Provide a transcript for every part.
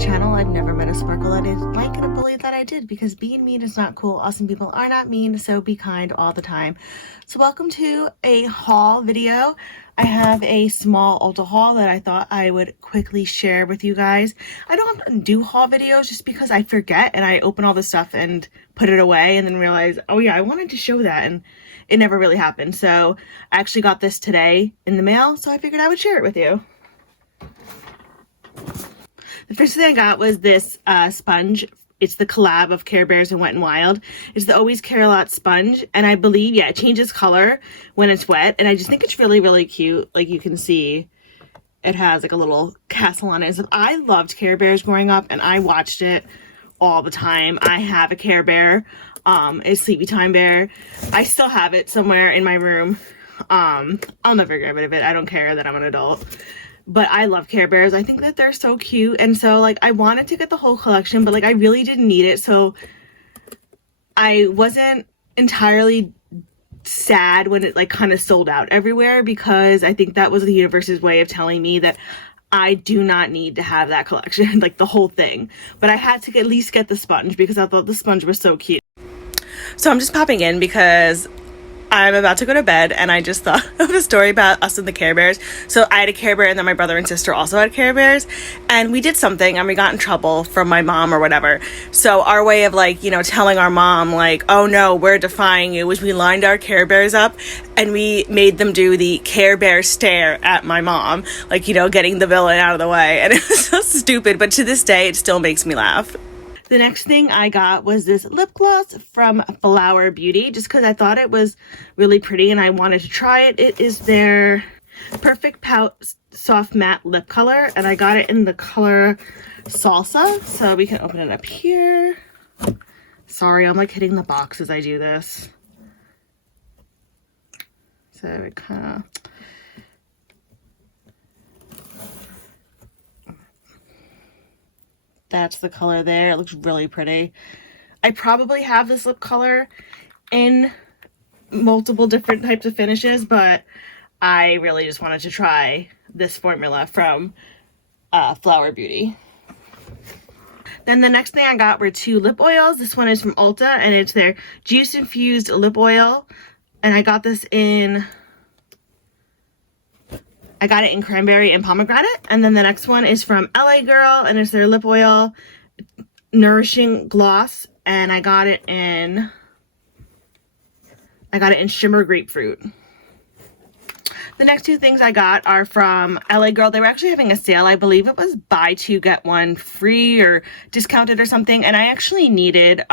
channel. I've never met a sparkle I didn't like and a bully that I did, because being mean is not cool. Awesome people are not mean, so be kind all the time. So welcome to a haul video. I have a small Ulta haul that I thought I would quickly share with you guys. I don't often do haul videos just because I forget and I open all the stuff and put it away and then realize, oh yeah, I wanted to show that, and it never really happened. So I actually got this today in the mail, so I figured I would share it with you. The first thing I got was this sponge. It's the collab of Care Bears and Wet n Wild. It's the Always Care a Lot sponge, and I believe, yeah, it changes color when it's wet, and I just think it's really, really cute. Like, you can see it has like a little castle on it. So I loved Care Bears growing up, and I watched it all the time. I have a Care Bear, a Sleepy Time Bear. I still have it somewhere in my room. I'll never get rid of it. I don't care that I'm an adult. But I love Care Bears. I think that they're so cute. And so, like, I wanted to get the whole collection, but, like, I really didn't need it. So I wasn't entirely sad when it, like, kind of sold out everywhere, because I think that was the universe's way of telling me that I do not need to have that collection, like, the whole thing. But I had to at least get the sponge because I thought the sponge was so cute. So I'm just popping in because I'm about to go to bed, and I just thought of a story about us and the Care Bears. So I had a Care Bear, and then my brother and sister also had Care Bears, and we did something, and we got in trouble from my mom or whatever. So our way of, like, you know, telling our mom, like, oh no, we're defying you, was we lined our Care Bears up, and we made them do the Care Bear stare at my mom, like, you know, getting the villain out of the way. And it was so stupid, but to this day, it still makes me laugh. The next thing I got was this lip gloss from Flower Beauty, just because I thought it was really pretty and I wanted to try it. It is their Perfect Pout Soft Matte Lip Color, and I got it in the color Salsa. So we can open it up here. Sorry, I'm like hitting the box as I do this. So it kind of... That's the color there. It looks really pretty. I probably have this lip color in multiple different types of finishes, but I really just wanted to try this formula from Flower Beauty. Then the next thing I got were two lip oils. This one is from Ulta, and it's their Juice Infused Lip Oil. And I got this in... I got it in cranberry and pomegranate. And then the next one is from LA Girl, and it's their lip oil nourishing gloss, and I got it in shimmer grapefruit. The next two things I got are from LA Girl. They were actually having a sale. I believe it was buy two get one free or discounted or something, and I actually needed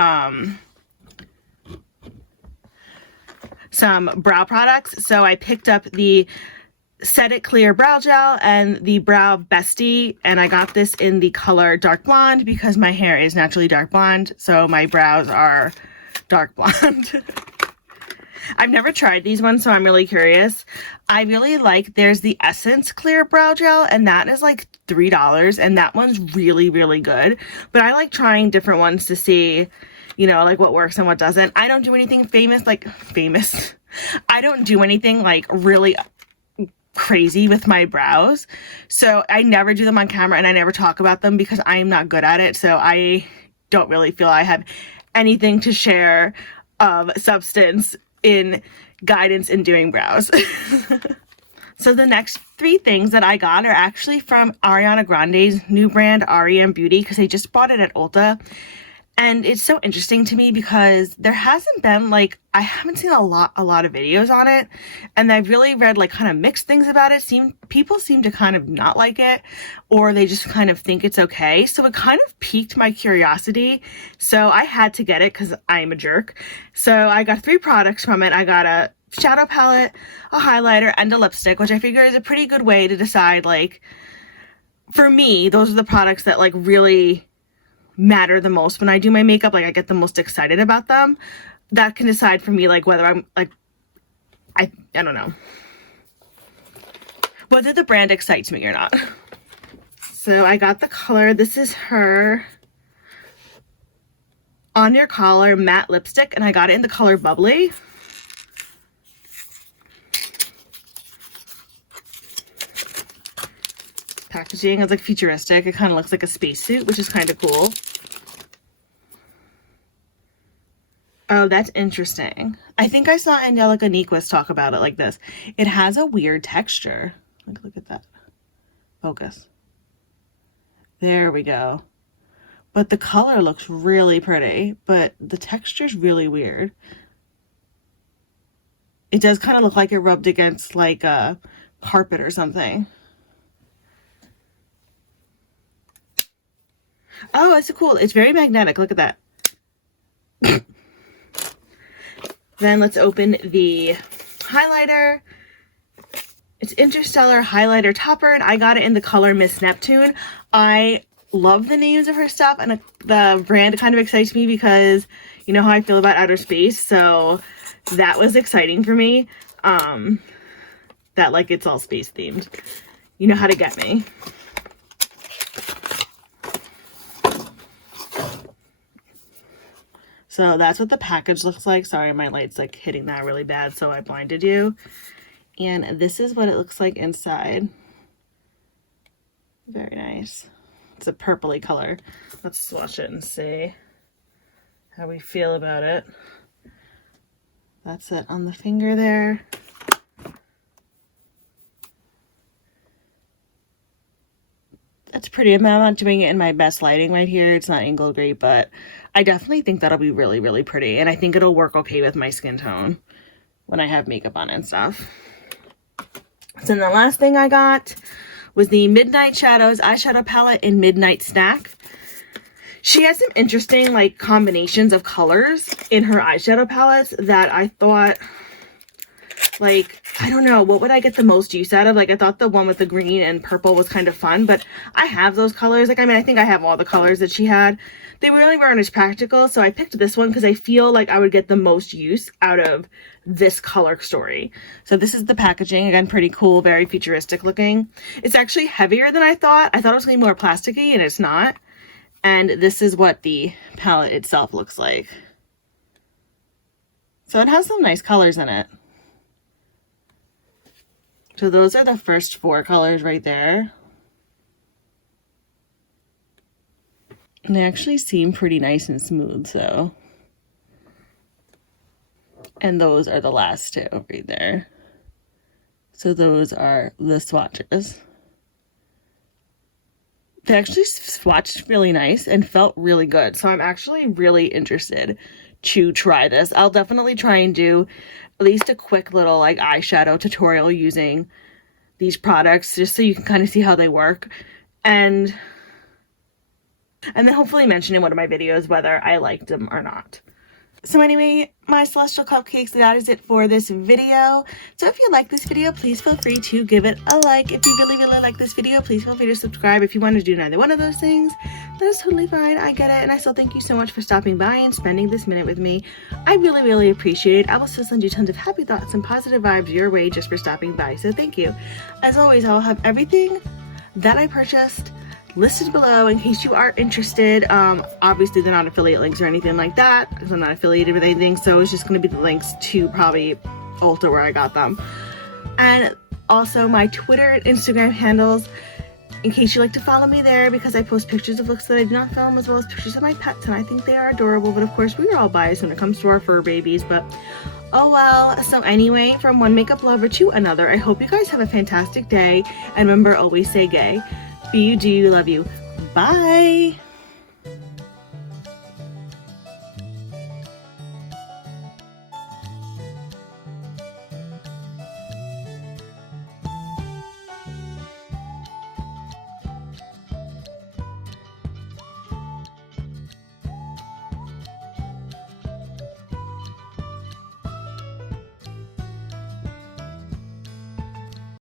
some brow products, so I picked up the Set It Clear Brow Gel and the Brow Bestie, and I got this in the color Dark Blonde because my hair is naturally dark blonde, so my brows are dark blonde. I've never tried these ones, so I'm really curious. I really like, there's the Essence Clear Brow Gel, and that is like $3, and that one's really, really good. But I like trying different ones to see, you know, like what works and what doesn't. I don't do anything famous. I don't do anything like really crazy with my brows, so I never do them on camera, and I never talk about them because I am not good at it. So I don't really feel I have anything to share of substance in guidance in doing brows. So the next three things that I got are actually from Ariana Grande's new brand, R.E.M Beauty, because I just bought it at Ulta. And it's so interesting to me because there hasn't been, like, I haven't seen a lot of videos on it, and I've really read, like, kind of mixed things about it. People seem to kind of not like it, or they just kind of think it's okay. So it kind of piqued my curiosity. So I had to get it because I'm a jerk. So I got 3 products from it. I got a shadow palette, a highlighter, and a lipstick, which I figure is a pretty good way to decide, like, for me, those are the products that, like, really matter the most when I do my makeup. Like, I get the most excited about them. That can decide for me, like, whether I'm, like, I don't know, whether the brand excites me or not. So I got the color, this is her On Your Collar matte lipstick, and I got it in the color Bubbly. packaging. It's like futuristic. It kind of looks like a spacesuit, which is kind of cool. Oh, that's interesting. I think I saw Angelica Nyquist talk about it like this. It has a weird texture. Like, look at that. Focus. There we go. But the color looks really pretty, but the texture's really weird. It does kind of look like it rubbed against like a carpet or something. Oh, it's cool. It's very magnetic. Look at that. Then let's open the highlighter. It's Interstellar Highlighter Topper, and I got it in the color Miss Neptune. I love the names of her stuff, and the brand kind of excites me because you know how I feel about outer space, so that was exciting for me. That like it's all space themed. You know how to get me. So that's what the package looks like. Sorry, my light's like hitting that really bad, so I blinded you. And this is what it looks like inside. Very nice. It's a purpley color. Let's swatch it and see how we feel about it. That's it on the finger there. That's pretty. I'm not doing it in my best lighting right here. It's not angled great, but I definitely think that'll be really, really pretty. And I think it'll work okay with my skin tone when I have makeup on and stuff. So then the last thing I got was the Midnight Shadows eyeshadow palette in Midnight Snack. She has some interesting like combinations of colors in her eyeshadow palettes that I thought, like, I don't know, what would I get the most use out of? Like, I thought the one with the green and purple was kind of fun, but I have those colors. Like, I mean, I think I have all the colors that she had. They really weren't as practical, so I picked this one because I feel like I would get the most use out of this color story. So this is the packaging. Again, pretty cool, very futuristic looking. It's actually heavier than I thought. I thought it was going to be more plasticky, and it's not. And this is what the palette itself looks like. So it has some nice colors in it. So those are the first 4 colors right there. And they actually seem pretty nice and smooth, so. And those are the last 2 right there. So those are the swatches. They actually swatched really nice and felt really good. So I'm actually really interested to try this. I'll definitely try and do at least a quick little like eyeshadow tutorial using these products just so you can kind of see how they work. And then hopefully mention in one of my videos whether I liked them or not. So anyway, my Celestial Cupcakes, that is it for this video. So if you like this video, please feel free to give it a like. If you really, really like this video, please feel free to subscribe. If you want to do neither one of those things, that's totally fine. I get it. And I still thank you so much for stopping by and spending this minute with me. I really, really appreciate it. I will still send you tons of happy thoughts and positive vibes your way just for stopping by. So thank you. As always, I'll have everything that I purchased listed below in case you are interested. Obviously they're not affiliate links or anything like that because I'm not affiliated with anything, so it's just going to be the links to probably Ulta where I got them, and also my Twitter and Instagram handles in case you like to follow me there, because I post pictures of looks that I do not film as well as pictures of my pets, and I think they are adorable. But of course we are all biased when it comes to our fur babies, but oh well. So anyway, from one makeup lover to another, I hope you guys have a fantastic day, and remember, always stay gay. Be you, do you, love you. Bye.